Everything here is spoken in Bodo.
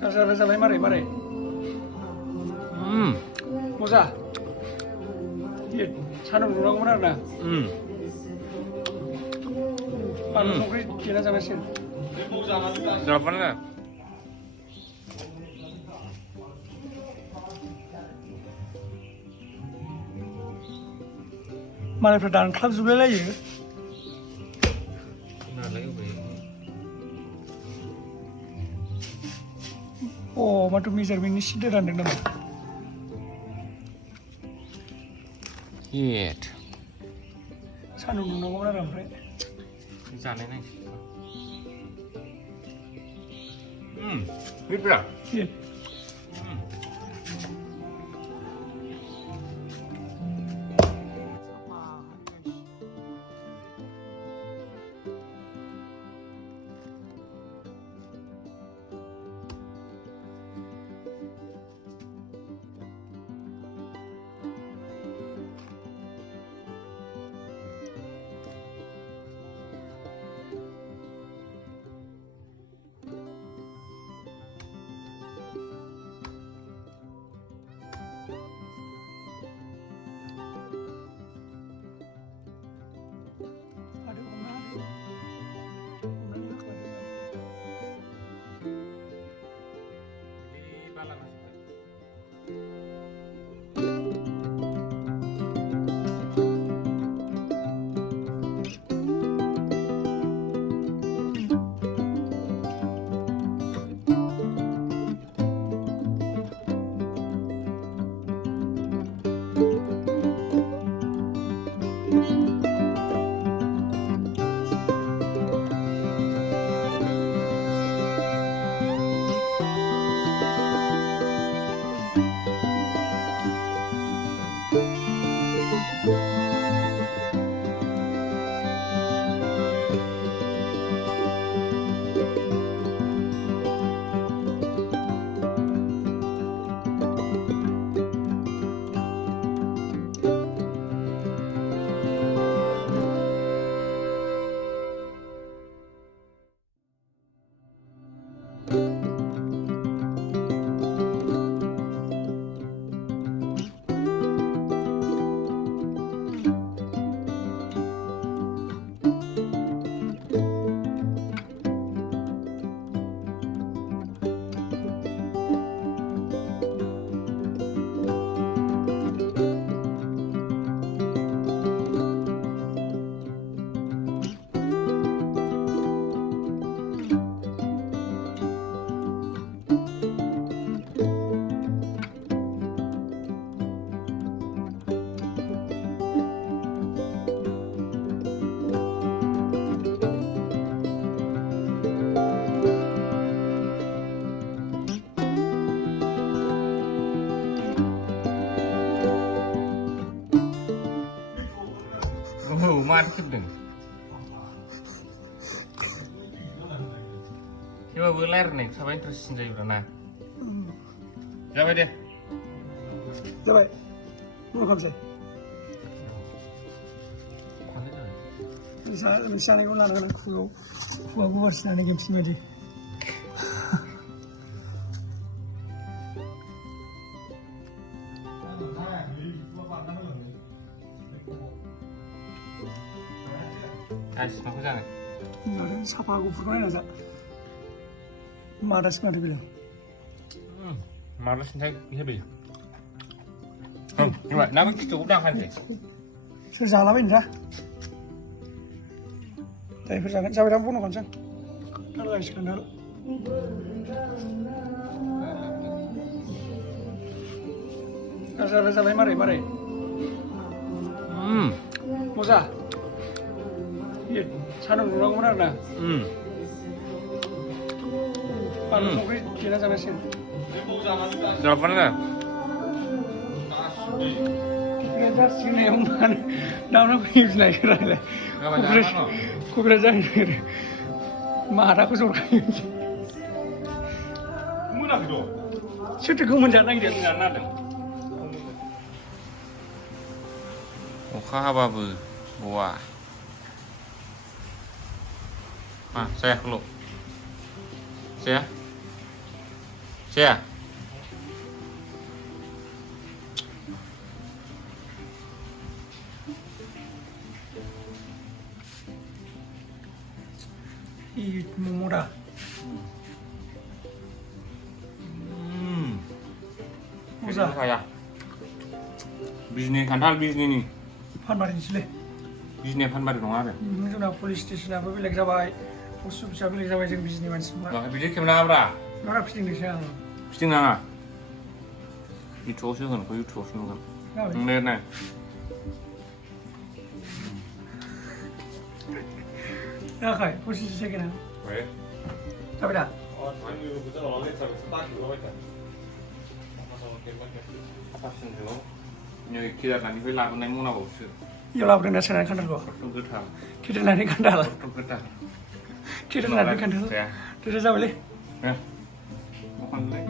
Raja mari. Moza. Iya, sanuं दुंनांगौमोन आरो ना. बानलु संख्रि देना जानांसिगोन. जाबानो मालायफ्रा दानख्लाबजोबलाय लायो. माथो मेजारमेन्टनि सिदा रानदों नामा? येट सान्दुं दुंनांगौमोन आरो ओमफ्राय जानाय नांसिगोन. बिब्रा मार खेबदों थेवबाबो रायज्लायनाय थाबा इन्टारेस्टिं जायोब्रा ना जाबाय दे जाबाय मा खालामसै जानायखौ लानांगोन खुगा गुवारसिनानै गेमसिन बायदि माखौ जानो साफा गुफुरखौ नायना जा मादासिन माथो बेलाय माबासिनथाय हेबि नामा खिथौखौ दांखानोसै सोर जालाबायनो दा जायफोर जागोन जाबाय दां बन्द' खालामसै रायलायसिगोन दा राजालाय मारै मोजा iya sanuं दुंनांगौमोन आरो ना बानलु संख्रि देना जानांसिगोन जाबानो जासिगोन दाउना फैफिननायसो रायलाय क'क्राझार मादाखौ जरखायो मोनाखै सोरथो गोमोन जानो नागिरदों जानो नागिरदों अखा हाबाबो गवा जायाखैल' जाया 쟤야. 이 모모라. 무사. 가야. 비즈니 간달 비즈니니. 판마린실래. 비즈니 판마리 नङा आरो. जोंना पुलिस स्टेशनाबो बेलेग जाबाय पस्ट अफिसाबो बेलेग जाबाय जों बिजनि मानसिफ्रा बिदि खेबनाङाब्रा नरा फिदिंदोंसो आं फिदिंनाङा इउटुबावसो होगोन इउटुबावसो नुगोन नोंनो नाय जायाखै पसिस सेकेन्ड जाबाय दा नै केदारनाथनिफ्राय लाबोनाय मनाबावसो इयाव लाबोदोंना सोनानै खान्थालखौ गोथार केदारनाथनि खान्थाल गोथार केदारनाथनि खान्थाल दोननो जाबायलै मा खालामलै